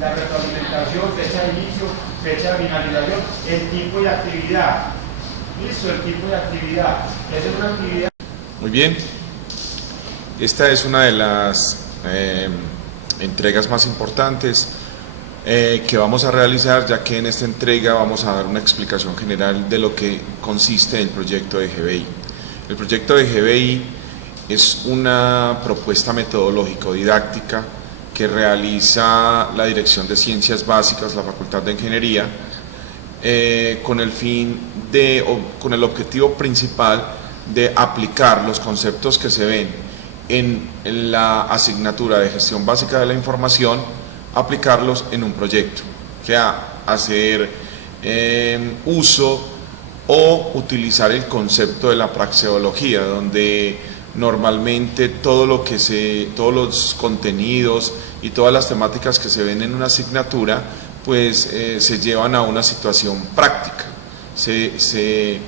la retroalimentación, fecha de inicio, fecha de finalización, el tipo de actividad. Listo, el tipo de actividad. Esa es una actividad. Muy bien. Esta es una de las entregas más importantes que vamos a realizar, ya que en esta entrega vamos a dar una explicación general de lo que consiste el proyecto de GBI. El proyecto de GBI es una propuesta metodológico-didáctica que realiza la Dirección de Ciencias Básicas, la Facultad de Ingeniería, con el objetivo principal de aplicar los conceptos que se ven en la asignatura de Gestión Básica de la Información, aplicarlos en un proyecto, o sea, hacer uso o utilizar el concepto de la praxeología, donde normalmente todos los contenidos y todas las temáticas que se ven en una asignatura pues se llevan a una situación práctica, se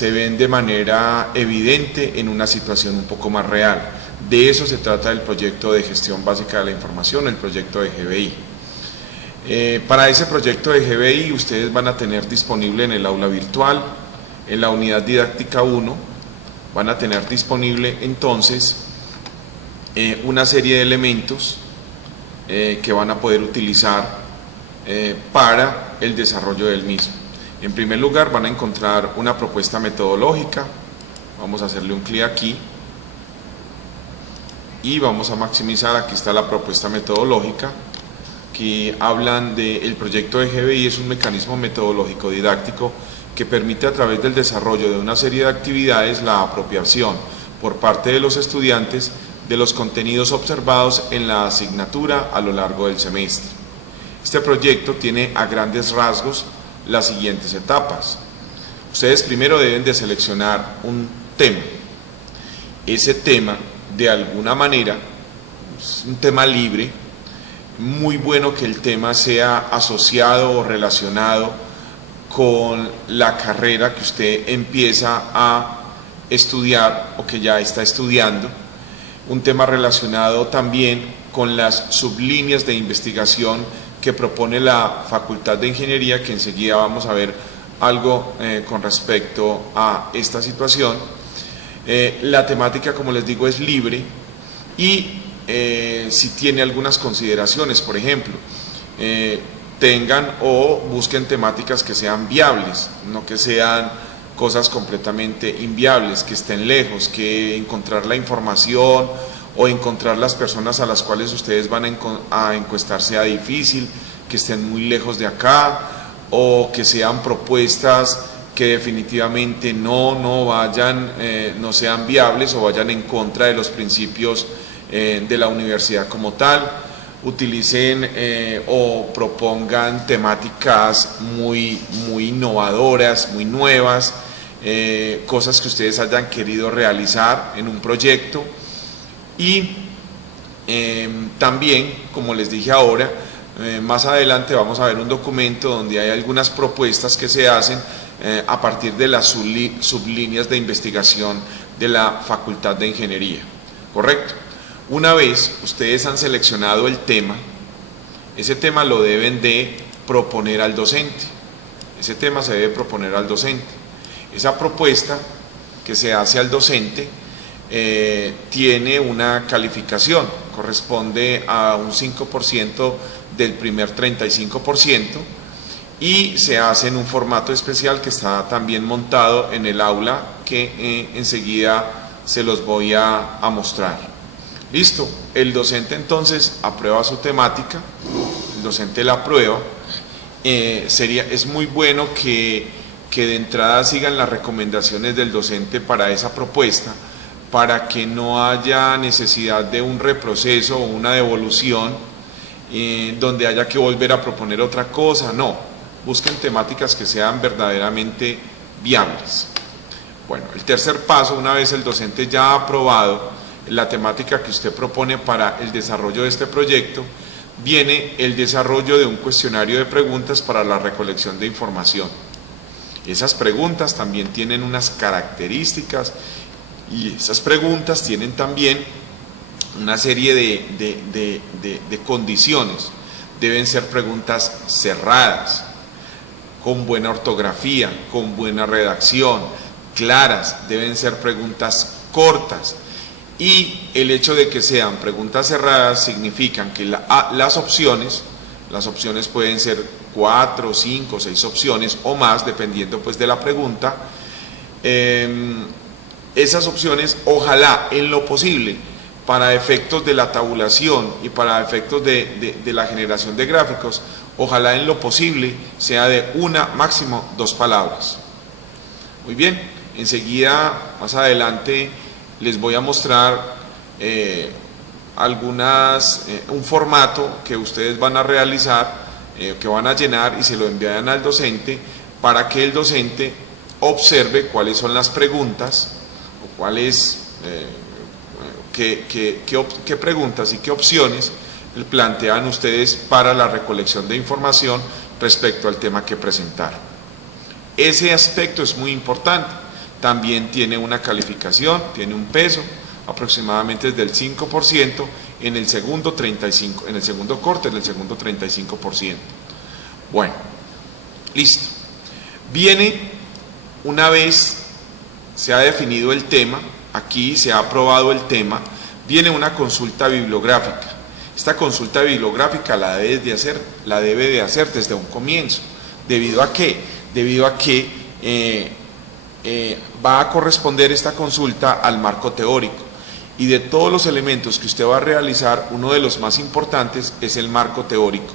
ven de manera evidente en una situación un poco más real. De eso se trata el proyecto de Gestión Básica de la Información, el proyecto de GBI. Para ese proyecto de GBI ustedes van a tener disponible en el aula virtual, en la unidad didáctica 1, van a tener disponible entonces una serie de elementos que van a poder utilizar para el desarrollo del mismo. En primer lugar van a encontrar una propuesta metodológica, vamos a hacerle un clic aquí y vamos a maximizar. Aquí está la propuesta metodológica, que hablan del proyecto de GBI. Es un mecanismo metodológico didáctico que permite, a través del desarrollo de una serie de actividades, la apropiación por parte de los estudiantes de los contenidos observados en la asignatura a lo largo del semestre. Este proyecto tiene a grandes rasgos las siguientes etapas. Ustedes primero deben de seleccionar un tema. Ese tema, de alguna manera, es un tema libre. Muy bueno que el tema sea asociado o relacionado con la carrera que usted empieza a estudiar o que ya está estudiando. Un tema relacionado también con las sublíneas de investigación que propone la Facultad de Ingeniería, que enseguida vamos a ver algo con respecto a esta situación. La temática, como les digo, es libre y si tiene algunas consideraciones, por ejemplo, tengan o busquen temáticas que sean viables, no que sean cosas completamente inviables, que estén lejos, que encontrar la información o encontrar las personas a las cuales ustedes van a encuestar sea difícil, que estén muy lejos de acá, o que sean propuestas que definitivamente no sean viables o vayan en contra de los principios de la universidad como tal. Utilicen o propongan temáticas muy innovadoras, muy nuevas, cosas que ustedes hayan querido realizar en un proyecto. Y también, como les dije ahora, más adelante vamos a ver un documento donde hay algunas propuestas que se hacen a partir de las sublíneas de investigación de la Facultad de Ingeniería, ¿correcto? Una vez ustedes han seleccionado el tema, ese tema lo deben de proponer al docente. Ese tema se debe proponer al docente. Esa propuesta que se hace al docente tiene una calificación, corresponde a un 5% del primer 35% y se hace en un formato especial que está también montado en el aula, que enseguida se los voy a mostrar. Listo, el docente entonces aprueba su temática, el docente la aprueba. Es muy bueno que de entrada sigan las recomendaciones del docente para esa propuesta, para que no haya necesidad de un reproceso o una devolución donde haya que volver a proponer otra cosa. No, busquen temáticas que sean verdaderamente viables. Bueno, el tercer paso, una vez el docente ya ha aprobado la temática que usted propone para el desarrollo de este proyecto, viene el desarrollo de un cuestionario de preguntas para la recolección de información. Esas preguntas también tienen unas características y esas preguntas tienen también una serie de condiciones. deben ser preguntas cerradas, con buena ortografía, con buena redacción, claras, deben ser preguntas cortas. Y el hecho de que sean preguntas cerradas significan que las opciones pueden ser 4, 5, 6 opciones o más, dependiendo pues de la pregunta. Esas opciones, ojalá en lo posible, para efectos de la tabulación y para efectos de la generación de gráficos, ojalá en lo posible sea de una, máximo 2 palabras. Muy bien, enseguida, más adelante, les voy a mostrar un formato que ustedes van a realizar, que van a llenar y se lo envían al docente para que el docente observe cuáles son las preguntas o cuáles, qué preguntas y qué opciones plantean ustedes para la recolección de información respecto al tema que presentaron. Ese aspecto es muy importante. También tiene una calificación, tiene un peso, aproximadamente del 5%, en el segundo 35%, en el segundo corte, en el segundo 35%. Bueno, listo. Viene, una vez se ha definido el tema, aquí se ha aprobado el tema, viene una consulta bibliográfica. Esta consulta bibliográfica la debe de hacer desde un comienzo. ¿Debido a qué? Debido a que va a corresponder esta consulta al marco teórico, y de todos los elementos que usted va a realizar, uno de los más importantes es el marco teórico,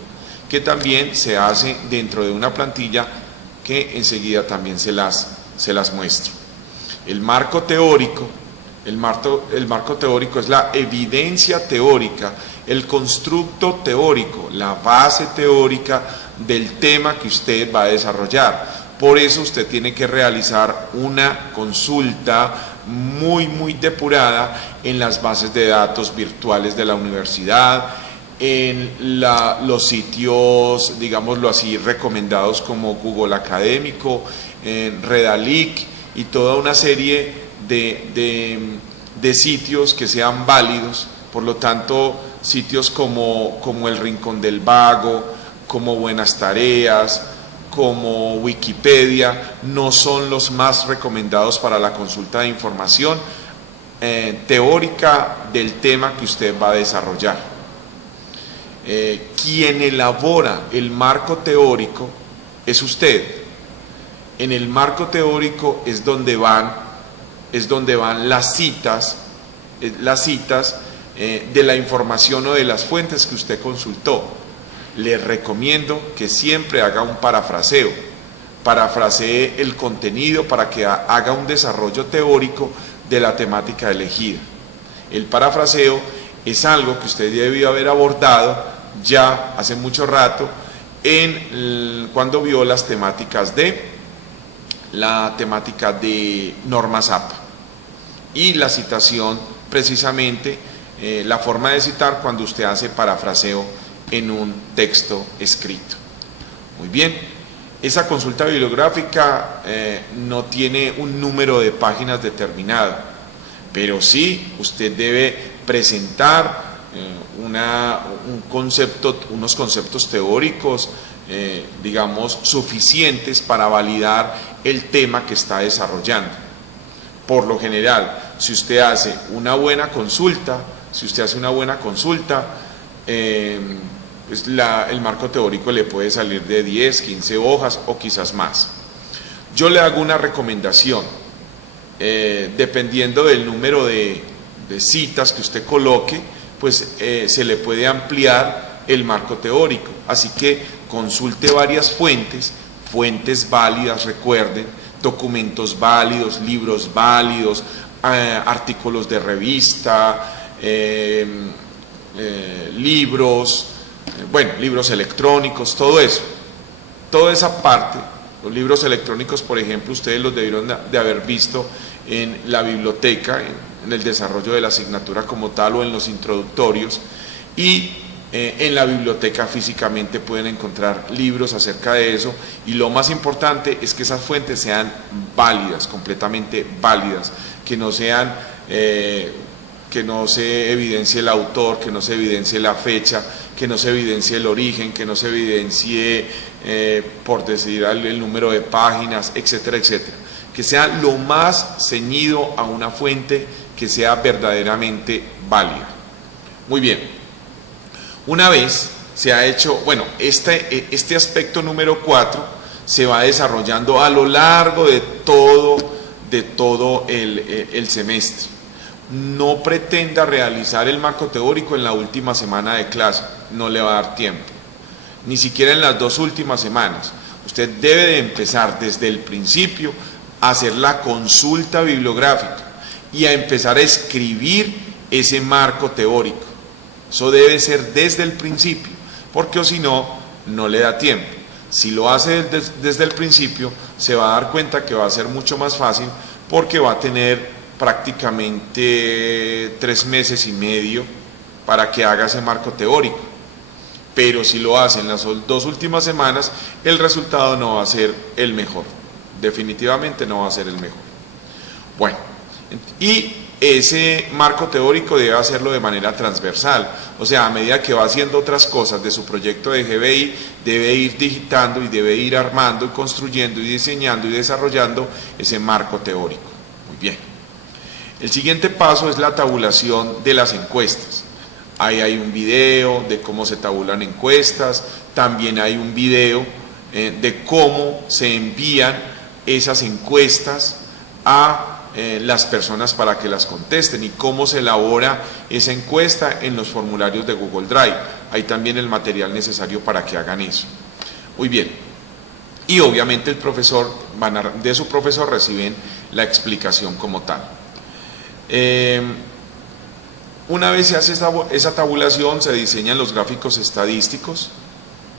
que también se hace dentro de una plantilla que enseguida también se las muestro. El marco teórico es la evidencia teórica, el constructo teórico, la base teórica del tema que usted va a desarrollar. Por eso usted tiene que realizar una consulta muy depurada en las bases de datos virtuales de la universidad, en los sitios, digámoslo así, recomendados como Google Académico, en Redalic y toda una serie de sitios que sean válidos. Por lo tanto, sitios como El Rincón del Vago, como Buenas Tareas, como Wikipedia, no son los más recomendados para la consulta de información teórica del tema que usted va a desarrollar. Quien elabora el marco teórico es usted. En el marco teórico es donde van las citas de la información o de las fuentes que usted consultó. Les recomiendo que siempre haga un parafrasee el contenido para que haga un desarrollo teórico de la temática elegida. El parafraseo es algo que usted debió haber abordado ya hace mucho rato cuando vio la temática de normas APA y la citación, precisamente la forma de citar cuando usted hace parafraseo en un texto escrito. Muy bien, esa consulta bibliográfica no tiene un número de páginas determinado, pero sí usted debe presentar unos conceptos teóricos, digamos, suficientes para validar el tema que está desarrollando. Por lo general, si usted hace una buena consulta, pues el marco teórico le puede salir de 10, 15 hojas o quizás más. Yo le hago una recomendación, dependiendo del número de citas que usted coloque, pues se le puede ampliar el marco teórico. Así que consulte varias fuentes válidas, recuerden, documentos válidos, libros válidos, artículos de revista, libros electrónicos, todo eso, toda esa parte. Los libros electrónicos, por ejemplo, ustedes los debieron de haber visto en la biblioteca, en el desarrollo de la asignatura como tal o en los introductorios, y en la biblioteca físicamente pueden encontrar libros acerca de eso, y lo más importante es que esas fuentes sean válidas, completamente válidas, que no sean que no se evidencie el autor, que no se evidencie la fecha, que no se evidencie el origen, que no se evidencie, por decir, el número de páginas, etcétera, etcétera. Que sea lo más ceñido a una fuente que sea verdaderamente válida. Muy bien. Una vez se ha hecho, bueno, este aspecto número 4 se va desarrollando a lo largo de todo el semestre. No pretenda realizar el marco teórico en la última semana de clase, no le va a dar tiempo, ni siquiera en las 2 últimas semanas. Usted debe de empezar desde el principio a hacer la consulta bibliográfica y a empezar a escribir ese marco teórico. Eso debe ser desde el principio, porque o si no, no le da tiempo. Si lo hace desde el principio, se va a dar cuenta que va a ser mucho más fácil, porque va a tener prácticamente 3 meses y medio para que haga ese marco teórico. Pero si lo hace en las 2 últimas semanas, el resultado no va a ser el mejor. Definitivamente no va a ser el mejor. Bueno, y ese marco teórico debe hacerlo de manera transversal, o sea, a medida que va haciendo otras cosas de su proyecto de GBI, debe ir digitando y debe ir armando y construyendo y diseñando y desarrollando ese marco teórico. Muy bien. El siguiente paso es la tabulación de las encuestas. Ahí hay un video de cómo se tabulan encuestas, también hay un video de cómo se envían esas encuestas a las personas para que las contesten y cómo se elabora esa encuesta en los formularios de Google Drive. Hay también el material necesario para que hagan eso. Muy bien. Y obviamente el profesor, de su profesor reciben la explicación como tal. Una vez se hace esa tabulación, se diseñan los gráficos estadísticos,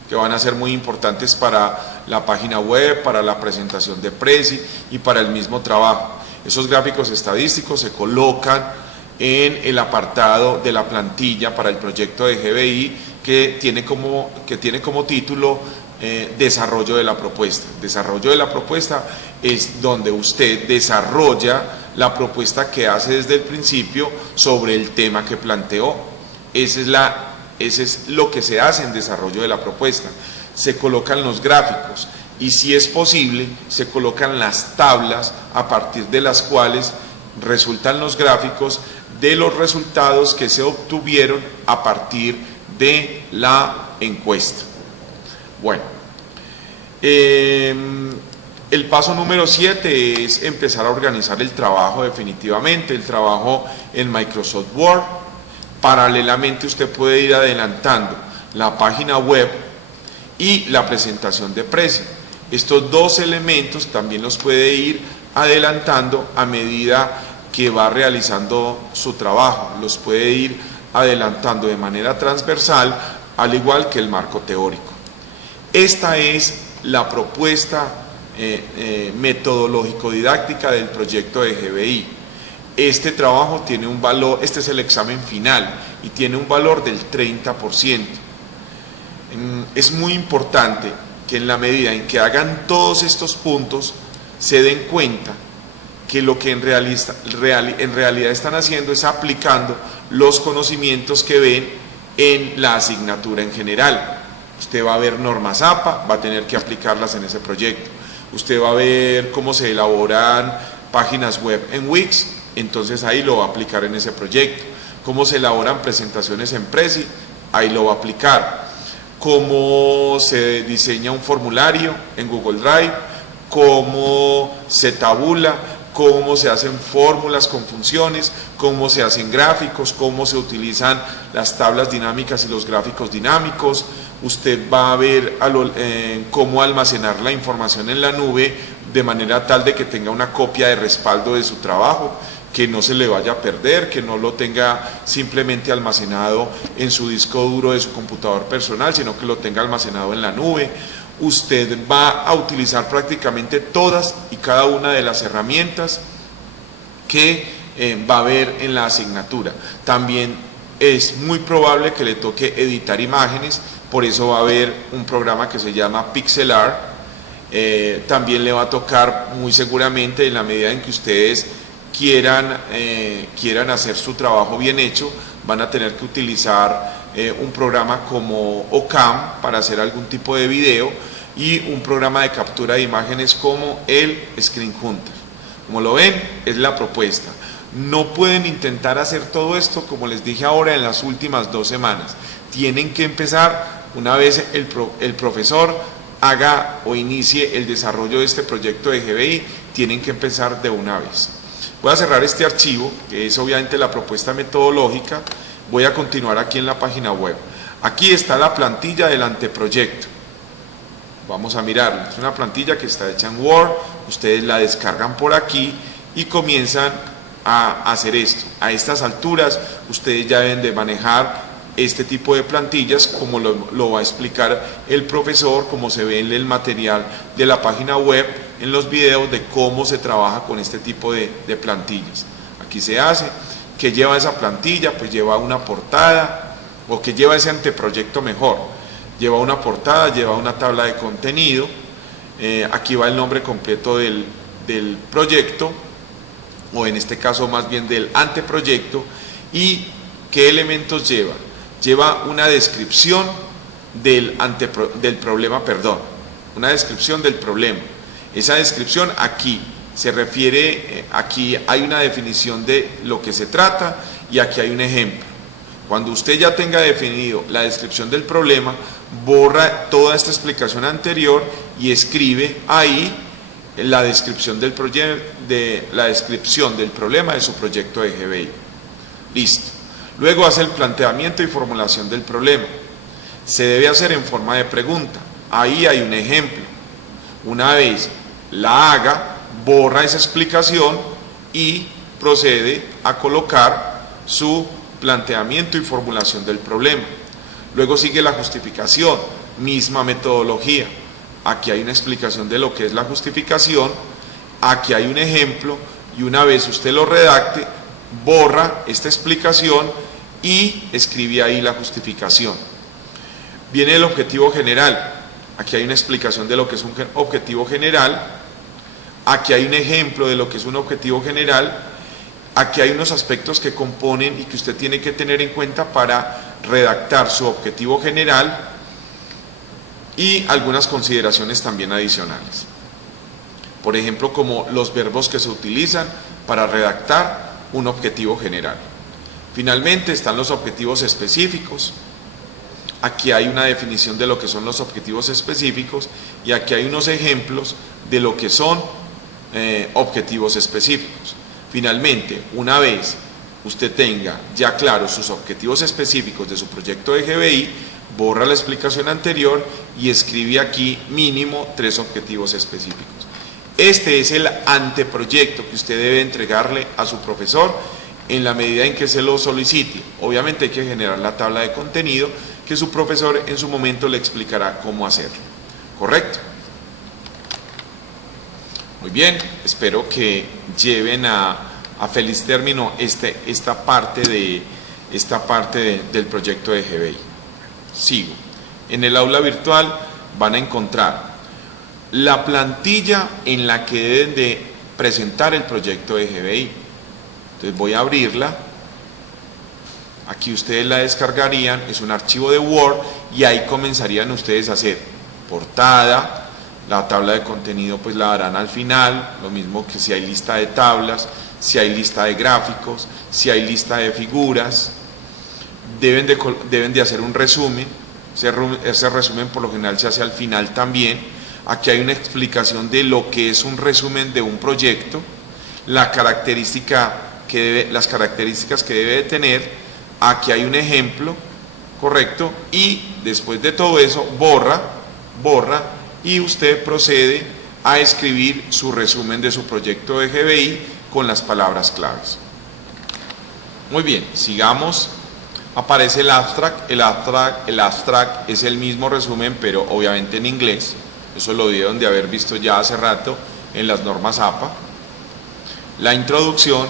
que van a ser muy importantes para la página web, para la presentación de Prezi y para el mismo trabajo. Esos gráficos estadísticos se colocan en el apartado de la plantilla para el proyecto de GBI que tiene como título Desarrollo de la propuesta. Desarrollo de la propuesta es donde usted desarrolla la propuesta que hace desde el principio sobre el tema que planteó. Ese es lo que se hace en desarrollo de la propuesta. Se colocan los gráficos y, si es posible, se colocan las tablas a partir de las cuales resultan los gráficos de los resultados que se obtuvieron a partir de la encuesta. Bueno, el paso número 7 es empezar a organizar el trabajo definitivamente, el trabajo en Microsoft Word. Paralelamente usted puede ir adelantando la página web y la presentación de Prezi. Estos 2 elementos también los puede ir adelantando a medida que va realizando su trabajo. Los puede ir adelantando de manera transversal, al igual que el marco teórico. Esta es la propuesta metodológico-didáctica del proyecto de GBI. Este trabajo tiene un valor, este es el examen final y tiene un valor del 30%. Es muy importante que en la medida en que hagan todos estos puntos se den cuenta que lo que en realidad están haciendo es aplicando los conocimientos que ven en la asignatura en general. Usted va a ver normas APA, va a tener que aplicarlas en ese proyecto. Usted va a ver cómo se elaboran páginas web en Wix, entonces ahí lo va a aplicar en ese proyecto. Cómo se elaboran presentaciones en Prezi, ahí lo va a aplicar. Cómo se diseña un formulario en Google Drive, cómo se tabula, cómo se hacen fórmulas con funciones, cómo se hacen gráficos, cómo se utilizan las tablas dinámicas y los gráficos dinámicos. Usted va a ver cómo almacenar la información en la nube de manera tal de que tenga una copia de respaldo de su trabajo, que no se le vaya a perder, que no lo tenga simplemente almacenado en su disco duro de su computador personal, sino que lo tenga almacenado en la nube. Usted va a utilizar prácticamente todas y cada una de las herramientas que va a haber en la asignatura. También es muy probable que le toque editar imágenes, por eso va a haber un programa que se llama Pixelar. También le va a tocar muy seguramente, en la medida en que ustedes quieran hacer su trabajo bien hecho, van a tener que utilizar un programa como OCam para hacer algún tipo de video y un programa de captura de imágenes como el Screen Hunter. Como lo ven, es la propuesta. No pueden intentar hacer todo esto, como les dije ahora, en las últimas 2 semanas. Tienen que empezar una vez el profesor haga o inicie el desarrollo de este proyecto de GBI, tienen que empezar de una vez. Voy a cerrar este archivo, que es obviamente la propuesta metodológica. Voy a continuar aquí en la página web. Aquí está la plantilla del anteproyecto. Vamos a mirarla. Es una plantilla que está hecha en Word. Ustedes la descargan por aquí y comienzan a hacer esto. A estas alturas, ustedes ya deben de manejar este tipo de plantillas, como lo va a explicar el profesor, como se ve en el material de la página web, en los videos de cómo se trabaja con este tipo de plantillas. Aquí se hace. ¿Qué lleva esa plantilla? Pues lleva una portada, o que lleva ese anteproyecto mejor. Lleva una portada, lleva una tabla de contenido, aquí va el nombre completo del proyecto, o en este caso más bien del anteproyecto, y ¿qué elementos lleva? Lleva una descripción del problema, una descripción del problema. Esa descripción aquí se refiere, aquí hay una definición de lo que se trata y aquí hay un ejemplo. Cuando usted ya tenga definido la descripción del problema, borra toda esta explicación anterior y escribe ahí la descripción del problema de su proyecto de GBI. Listo. Luego hace el planteamiento y formulación del problema. Se debe hacer en forma de pregunta. Ahí hay un ejemplo. Una vez la haga, borra esa explicación y procede a colocar su planteamiento y formulación del problema. Luego sigue la justificación, misma metodología. Aquí hay una explicación de lo que es la justificación, aquí hay un ejemplo y una vez usted lo redacte, borra esta explicación y escribe ahí la justificación. Viene el objetivo general. Aquí hay una explicación de lo que es un objetivo general. Aquí hay un ejemplo de lo que es un objetivo general. Aquí hay unos aspectos que componen y que usted tiene que tener en cuenta para redactar su objetivo general y algunas consideraciones también adicionales. Por ejemplo, como los verbos que se utilizan para redactar un objetivo general. Finalmente están los objetivos específicos. Aquí hay una definición de lo que son los objetivos específicos y aquí hay unos ejemplos de lo que son objetivos específicos. Finalmente, una vez usted tenga ya claros sus objetivos específicos de su proyecto de GBI, borra la explicación anterior y escribe aquí mínimo 3 objetivos específicos. Este es el anteproyecto que usted debe entregarle a su profesor en la medida en que se lo solicite. Obviamente hay que generar la tabla de contenido que su profesor en su momento le explicará cómo hacerlo. ¿Correcto? Muy bien, espero que lleven a feliz término esta parte del proyecto de GBI. Sigo. En el aula virtual van a encontrar la plantilla en la que deben de presentar el proyecto de GBI. Entonces voy a abrirla. Aquí ustedes la descargarían, es un archivo de Word y ahí comenzarían ustedes a hacer portada. La tabla de contenido pues la darán al final, lo mismo que si hay lista de tablas, si hay lista de gráficos, si hay lista de figuras. Deben de hacer un resumen, ese resumen por lo general se hace al final también. Aquí hay una explicación de lo que es un resumen de un proyecto, las características que debe de tener. Aquí hay un ejemplo, correcto, y después de todo eso borra y usted procede a escribir su resumen de su proyecto de GBI con las palabras claves. Muy bien, sigamos. Aparece el abstract. El abstract es el mismo resumen, pero obviamente en inglés. Eso lo debieron de haber visto ya hace rato en las normas APA. La introducción,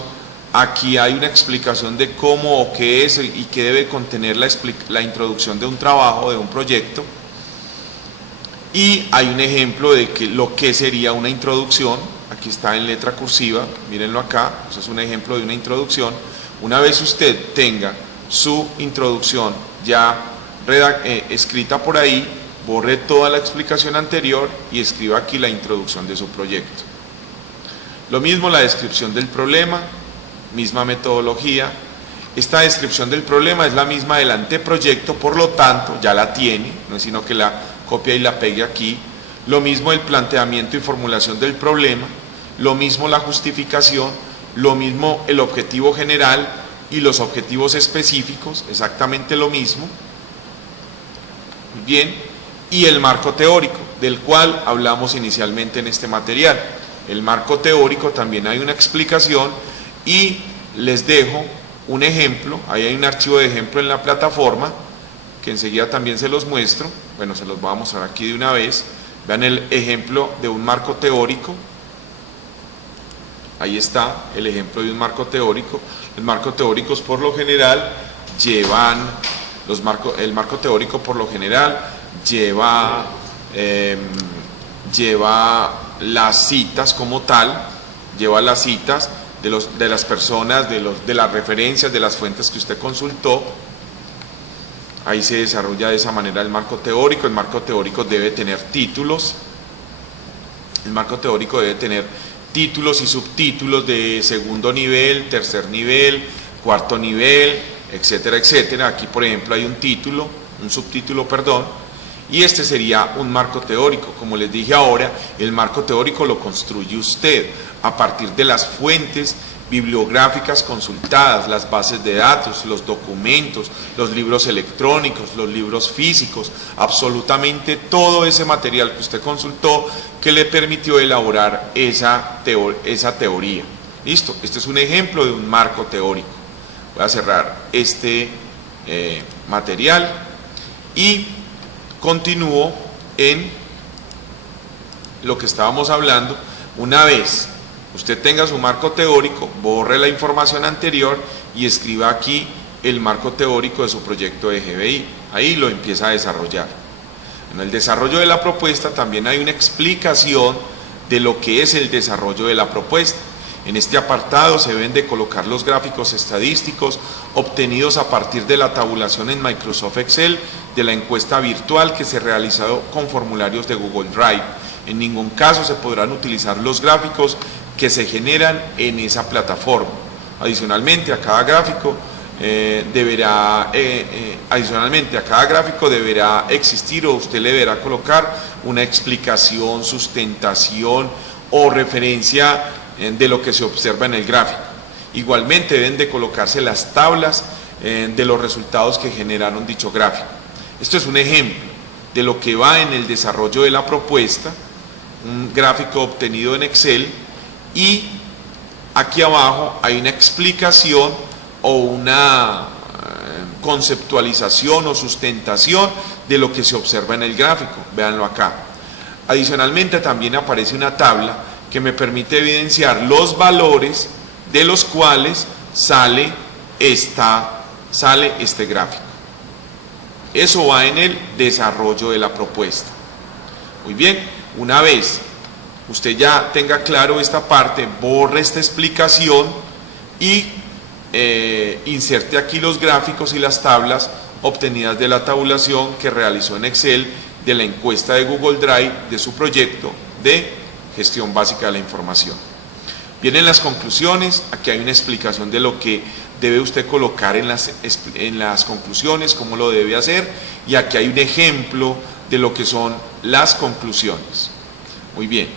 aquí hay una explicación de cómo o qué es y qué debe contener la introducción de un trabajo, de un proyecto. Y hay un ejemplo de lo que sería una introducción. aquí está en letra cursiva, mírenlo acá, eso es un ejemplo de una introducción. Una vez usted tenga su introducción ya escrita por ahí, borre toda la explicación anterior y escriba aquí la introducción de su proyecto. Lo mismo la descripción del problema, misma metodología. Esta descripción del problema es la misma del anteproyecto, por lo tanto ya la tiene, no es sino que la copia y la pegue aquí. Lo mismo el planteamiento y formulación del problema, lo mismo la justificación, lo mismo el objetivo general y los objetivos específicos, exactamente lo mismo. Bien, y el marco teórico, del cual hablamos inicialmente en este material. El marco teórico también hay una explicación y les dejo un ejemplo, ahí hay un archivo de ejemplo en la plataforma, que enseguida también se los muestro, bueno, se los voy a mostrar aquí de una vez. Vean el ejemplo de un marco teórico, ahí está el ejemplo de un marco teórico. Los marcos teóricos por lo general llevan, el marco teórico por lo general lleva las citas como tal, lleva las citas de las personas, de las referencias, de las fuentes que usted consultó. Ahí se desarrolla de esa manera el marco teórico. El marco teórico debe tener títulos. El marco teórico debe tener títulos y subtítulos de segundo nivel, tercer nivel, cuarto nivel, etcétera, etcétera. Aquí, por ejemplo, hay un título, un subtítulo, perdón, y este sería un marco teórico. Como les dije ahora, el marco teórico lo construye usted a partir de las fuentes bibliográficas consultadas, las bases de datos, los documentos, los libros electrónicos, los libros físicos, absolutamente todo ese material que usted consultó que le permitió elaborar esa teoría. Listo, este es un ejemplo de un marco teórico. Voy a cerrar este material y continúo en lo que estábamos hablando. Una vez usted tenga su marco teórico, borre la información anterior y escriba aquí el marco teórico de su proyecto de GBI. Ahí lo empieza a desarrollar. En el desarrollo de la propuesta también hay una explicación de lo que es el desarrollo de la propuesta. En este apartado se deben de colocar los gráficos estadísticos obtenidos a partir de la tabulación en Microsoft Excel de la encuesta virtual que se realizó con formularios de Google Drive. En ningún caso se podrán utilizar los gráficos que se generan en esa plataforma. Adicionalmente, a cada gráfico deberá existir, o usted le deberá colocar una explicación, sustentación o referencia de lo que se observa en el gráfico. Igualmente deben de colocarse las tablas de los resultados que generaron dicho gráfico. Esto es un ejemplo de lo que va en el desarrollo de la propuesta, un gráfico obtenido en Excel, y aquí abajo hay una explicación o una conceptualización o sustentación de lo que se observa en el gráfico. Véanlo acá. Adicionalmente también aparece una tabla que me permite evidenciar los valores de los cuales sale este gráfico. Eso va en el desarrollo de la propuesta. Muy bien, una vez usted ya tenga claro esta parte, borre esta explicación y inserte aquí los gráficos y las tablas obtenidas de la tabulación que realizó en Excel de la encuesta de Google Drive de su proyecto de gestión básica de la información. Vienen las conclusiones. Aquí hay una explicación de lo que debe usted colocar en las conclusiones, cómo lo debe hacer, y aquí hay un ejemplo de lo que son las conclusiones. Muy bien.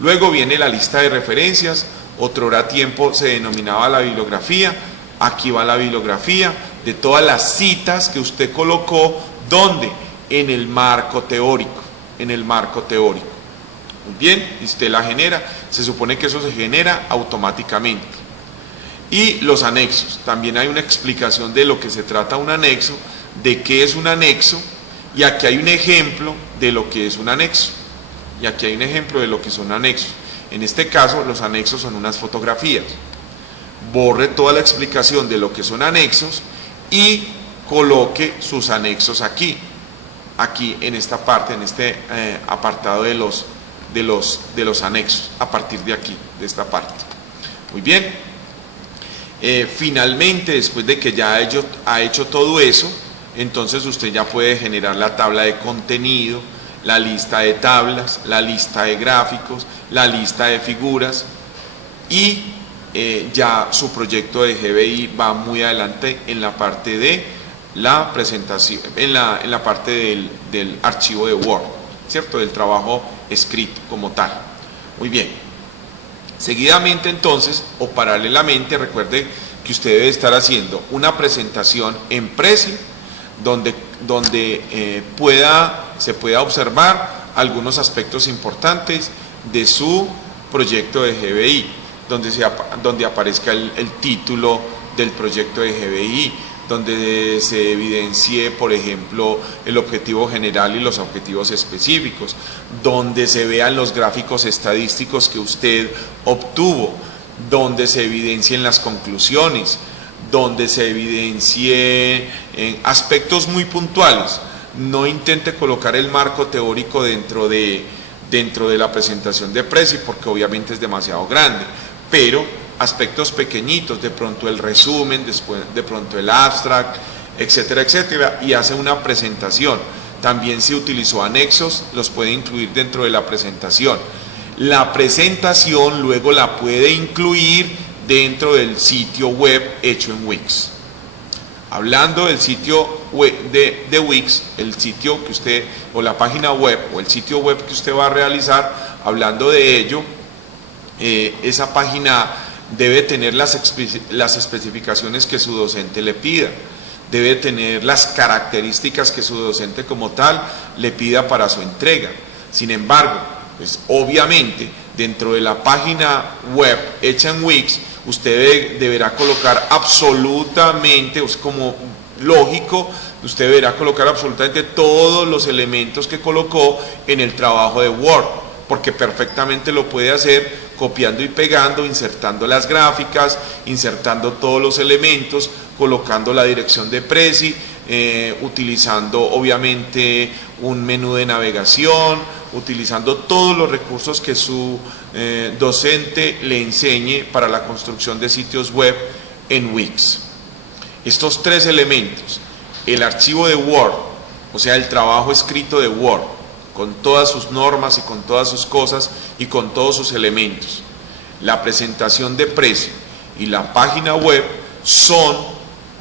Luego viene la lista de referencias. Otrora tiempo se denominaba la bibliografía. Aquí va la bibliografía de todas las citas que usted colocó. ¿Dónde? En el marco teórico. En el marco teórico. Muy bien, y usted la genera. Se supone que eso se genera automáticamente. Y los anexos. También hay una explicación de lo que se trata un anexo, de qué es un anexo, y aquí hay un ejemplo de lo que es un anexo. Y aquí hay un ejemplo de lo que son anexos. En este caso, los anexos son unas fotografías. Borre toda la explicación de lo que son anexos y coloque sus anexos aquí en esta parte, en este apartado de los de los anexos a partir de aquí, de esta parte. Muy bien. Finalmente, después de que ya ha hecho todo eso, entonces usted ya puede generar la tabla de contenido, la lista de tablas, la lista de gráficos, la lista de figuras, y ya su proyecto de GBI va muy adelante en la parte de la presentación, en la parte del archivo de Word, ¿cierto? Del trabajo escrito como tal. Muy bien. Seguidamente entonces, o paralelamente, recuerde que usted debe estar haciendo una presentación en Prezi, donde se pueda observar algunos aspectos importantes de su proyecto de GBI, donde aparezca el título del proyecto de GBI, donde se evidencie, por ejemplo, el objetivo general y los objetivos específicos, donde se vean los gráficos estadísticos que usted obtuvo, donde se evidencien las conclusiones, donde se evidencien aspectos muy puntuales. No intente colocar el marco teórico dentro de la presentación de Prezi, porque obviamente es demasiado grande, pero aspectos pequeñitos, de pronto el resumen, después de pronto el abstract, etcétera, etcétera, y hace una presentación. También si utilizó anexos, los puede incluir dentro de la presentación. La presentación luego la puede incluir dentro del sitio web hecho en Wix. Hablando del sitio web de Wix, el sitio que usted, o la página web, o el sitio web que usted va a realizar, hablando de ello, esa página debe tener las especificaciones que su docente le pida, debe tener las características que su docente como tal le pida para su entrega. Sin embargo, pues obviamente dentro de la página web hecha en Wix, usted deberá colocar absolutamente, es como lógico, usted deberá colocar absolutamente todos los elementos que colocó en el trabajo de Word, porque perfectamente lo puede hacer copiando y pegando, insertando las gráficas, insertando todos los elementos, colocando la dirección de Prezi, utilizando obviamente un menú de navegación, utilizando todos los recursos que su docente le enseñe para la construcción de sitios web en Wix. Estos tres elementos, el archivo de Word, o sea, el trabajo escrito de Word, con todas sus normas y con todas sus cosas y con todos sus elementos, la presentación de Prezi y la página web son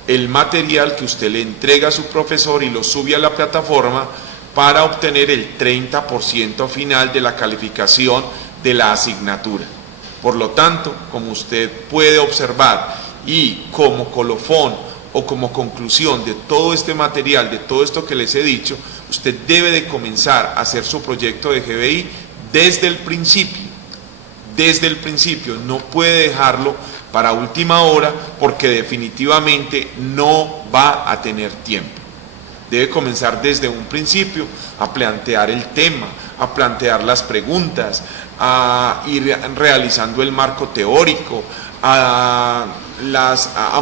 el material que usted le entrega a su profesor y lo sube a la plataforma para obtener el 30% final de la calificación de la asignatura. Por lo tanto, como usted puede observar y como colofón o como conclusión de todo este material, de todo esto que les he dicho, usted debe de comenzar a hacer su proyecto de GBI desde el principio. Desde el principio, no puede dejarlo para última hora porque definitivamente no va a tener tiempo. Debe comenzar desde un principio a plantear el tema, a plantear las preguntas, a ir realizando el marco teórico, a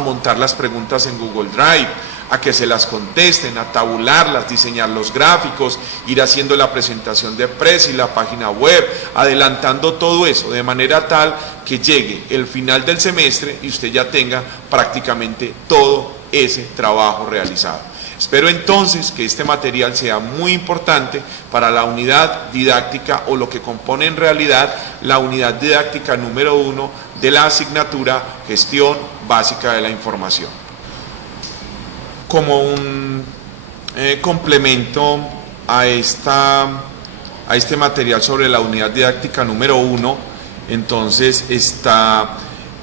montar las preguntas en Google Drive, a que se las contesten, a tabularlas, diseñar los gráficos, ir haciendo la presentación de Prezi, la página web, adelantando todo eso de manera tal que llegue el final del semestre y usted ya tenga prácticamente todo ese trabajo realizado. Espero entonces que este material sea muy importante para la unidad didáctica o lo que compone en realidad la unidad didáctica número 1 de la asignatura Gestión Básica de la Información. Como un complemento a este material sobre la unidad didáctica número 1, entonces está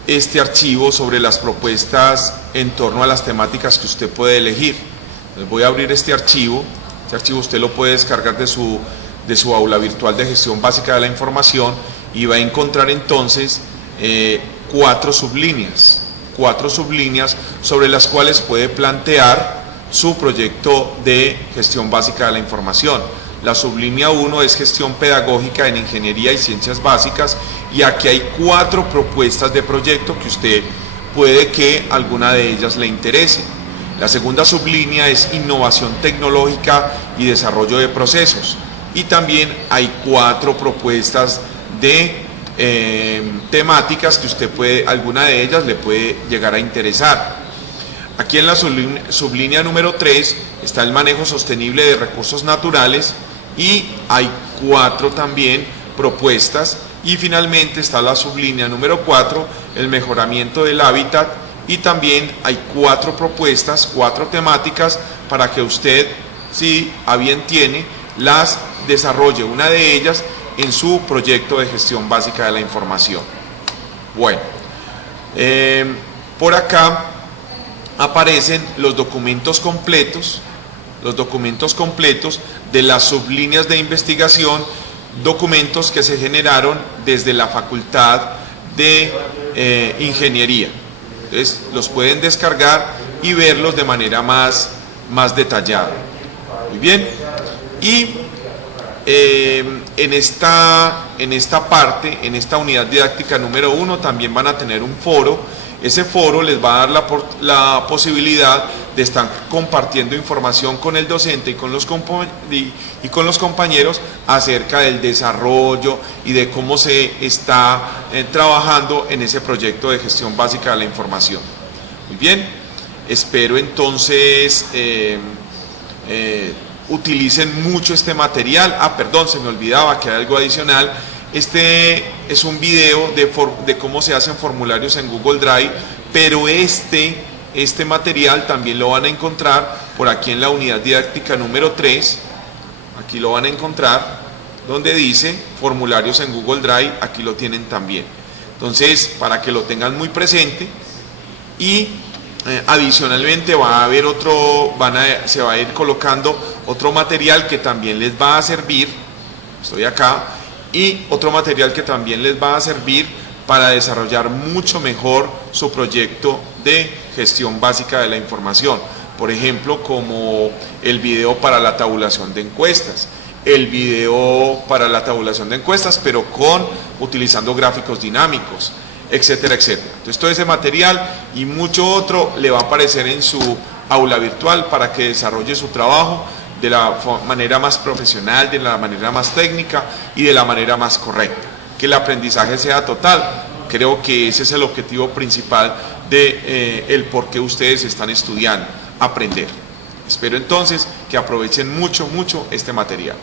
este archivo sobre las propuestas en torno a las temáticas que usted puede elegir. Les voy a abrir este archivo usted lo puede descargar de su aula virtual de Gestión Básica de la Información y va a encontrar entonces 4 sublíneas sobre las cuales puede plantear su proyecto de Gestión Básica de la Información. La sublínea 1 es Gestión Pedagógica en Ingeniería y Ciencias Básicas, y aquí hay 4 propuestas de proyecto que usted puede que alguna de ellas le interese. La segunda sublínea es Innovación Tecnológica y Desarrollo de Procesos. y también hay 4 propuestas de temáticas que usted puede, alguna de ellas le puede llegar a interesar. Aquí en la sublínea número 3 está el manejo sostenible de recursos naturales y hay 4 también propuestas, y finalmente está la sublínea número 4, el mejoramiento del hábitat, y también hay 4 propuestas, 4 temáticas para que usted, si a bien tiene, las desarrolle, una de ellas en su proyecto de gestión básica de la información. Bueno, por acá aparecen los documentos completos de las sublíneas de investigación, documentos que se generaron desde la Facultad de Ingeniería. Entonces los pueden descargar y verlos de manera más detallada. Muy bien. Y en esta parte, en esta unidad didáctica número 1, también van a tener un foro. Ese foro les va a dar la posibilidad de estar compartiendo información con el docente y con los compañeros acerca del desarrollo y de cómo se está trabajando en ese proyecto de gestión básica de la información. Muy bien, espero entonces utilicen mucho este material. Perdón, se me olvidaba que hay algo adicional. Este es un video de cómo se hacen formularios en Google Drive, pero este material también lo van a encontrar por aquí en la unidad didáctica número 3. Aquí lo van a encontrar donde dice formularios en Google Drive, aquí lo tienen también. Entonces, para que lo tengan muy presente, y adicionalmente va a haber se va a ir colocando otro material que también les va a servir, estoy acá, y otro material que también les va a servir para desarrollar mucho mejor su proyecto de gestión básica de la información. Por ejemplo, como el video para la tabulación de encuestas, pero utilizando gráficos dinámicos, etcétera, etcétera. Entonces todo ese material y mucho otro le va a aparecer en su aula virtual para que desarrolle su trabajo de la manera más profesional, de la manera más técnica y de la manera más correcta. Que el aprendizaje sea total. Creo que ese es el objetivo principal de el por qué ustedes están estudiando, aprender. Espero entonces que aprovechen mucho este material.